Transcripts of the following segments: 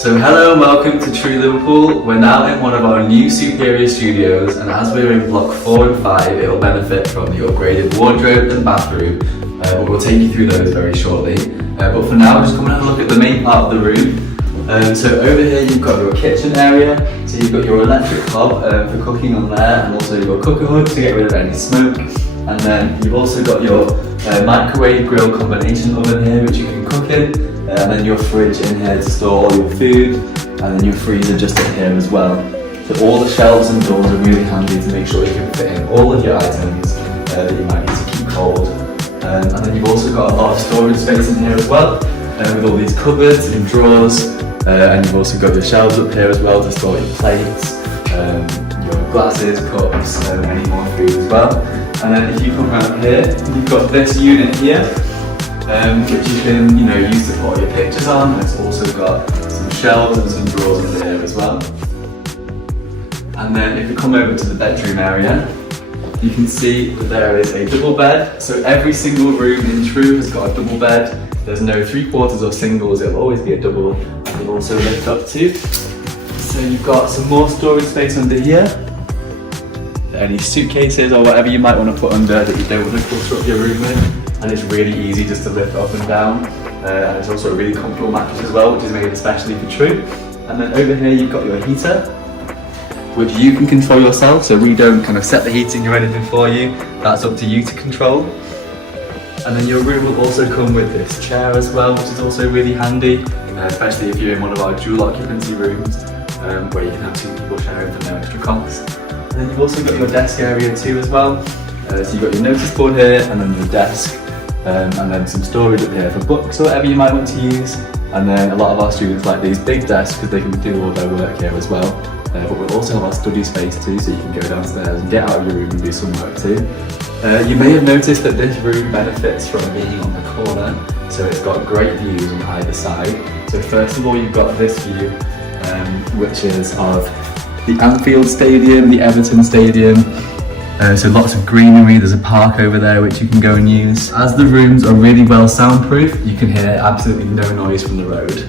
So hello and welcome to True Liverpool. We're now in one of our new superior studios, and as we're in block 4 and 5, it'll benefit from the upgraded wardrobe and bathroom. But we'll take you through those very shortly. But for now, just come and have a look at the main part of the room. So over here you've got your kitchen area. So you've got your electric hob for cooking on there, and also your cooker hood to get rid of any smoke. And then you've also got your microwave grill combination oven here, which you can cook in. And then your fridge in here to store all your food, and then your freezer just in here as well. So all the shelves and doors are really handy to make sure you can fit in all of your items that you might need to keep cold. And then you've also got a lot of storage space in here as well, with all these cupboards and drawers. And you've also got your shelves up here as well to store your plates, your glasses, cups, any more food as well. And then if you come around here, you've got this unit here, which you can use to put your pictures on. It's also got some shelves and some drawers in there as well. And then if you come over to the bedroom area, you can see that there is a double bed. So every single room in True has got a double bed. There's no 3/4 or singles, it'll always be a double. And you'll also lift up too. So you've got some more storage space under here. Any suitcases or whatever you might want to put under that you don't want to clutter up your room with. And it's really easy just to lift up and down. And it's also a really comfortable mattress as well, which is made especially for True. And then over here you've got your heater, which you can control yourself, so we don't kind of set the heating or anything for you. That's up to you to control. And then your room will also come with this chair as well, which is also really handy, especially if you're in one of our dual occupancy rooms, where you can have 2 people sharing for no extra cost. And then you've also got your desk area too as well. So you've got your notice board here, and then your desk, and then some storage up here for books or whatever you might want to use. And then a lot of our students like these big desks because they can do all their work here as well. But we'll also have our study space too, so you can go downstairs and get out of your room and do some work too. You may have noticed that this room benefits from being on the corner, so it's got great views on either side. So first of all, you've got this view, which is of the Anfield Stadium, the Everton Stadium. So lots of greenery, there's a park over there which you can go and use. As the rooms are really well soundproof, you can hear absolutely no noise from the road.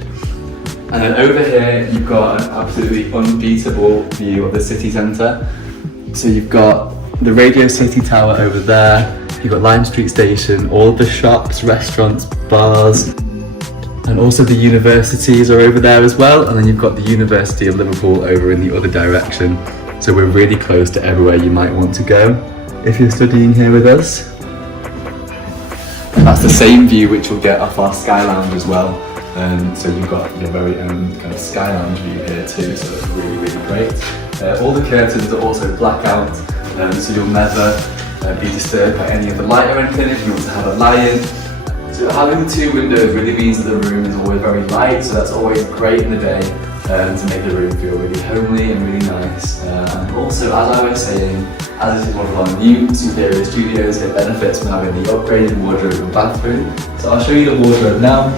And then over here, you've got an absolutely unbeatable view of the city centre. So you've got the Radio City Tower over there, you've got Lime Street Station, all of the shops, restaurants, bars, and also the universities are over there as well. And then you've got the University of Liverpool over in the other direction. So we're really close to everywhere you might want to go if you're studying here with us. And that's the same view which you'll get off our Sky Lounge as well. So you've got your very own kind of Sky Lounge view here too, so it's really, really great. All the curtains are also blackout, so you'll never be disturbed by any of the light or anything if you want to have a lie-in. So having 2 windows really means that the room is always very light, so that's always great in the day. To make the room feel really homely and really nice. And also, as I was saying, as this is one of our new superior studios, it benefits from having the upgraded wardrobe and bathroom. So I'll show you the wardrobe now.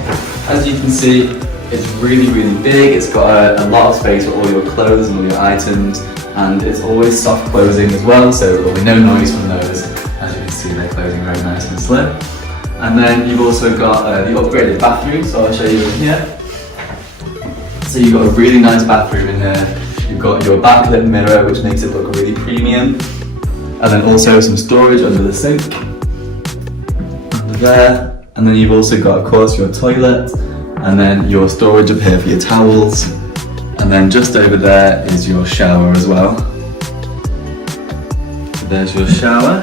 As you can see, it's really, really big. It's got a lot of space for all your clothes and all your items, and it's always soft closing as well, so there'll be no noise from those. As you can see, they're closing very nice and slim. And then you've also got the upgraded bathroom, so I'll show you in here. So you've got a really nice bathroom in here. You've got your backlit mirror, which makes it look really premium. And then also some storage under the sink. Under there. And then you've also got, of course, your toilet. And then your storage up here for your towels. And then just over there is your shower as well. So there's your shower.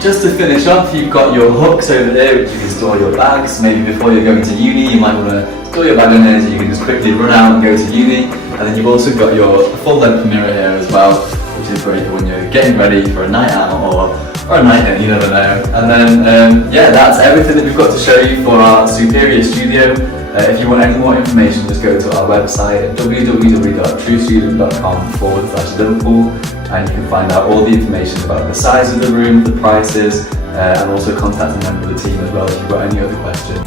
Just to finish off, you've got your hooks over there which you can store your bags. Maybe before you're going to uni, you might want to store your bag in there so you can just quickly run out and go to uni. And then you've also got your full-length mirror here as well, which is great for when you're getting ready for a night out or a night in, you never know. And then, yeah, that's everything that we've got to show you for our superior studio. If you want any more information, just go to our website at www.truestudent.com/Liverpool. And you can find out all the information about the size of the room, the prices, and also contact a member of the team as well if you've got any other questions.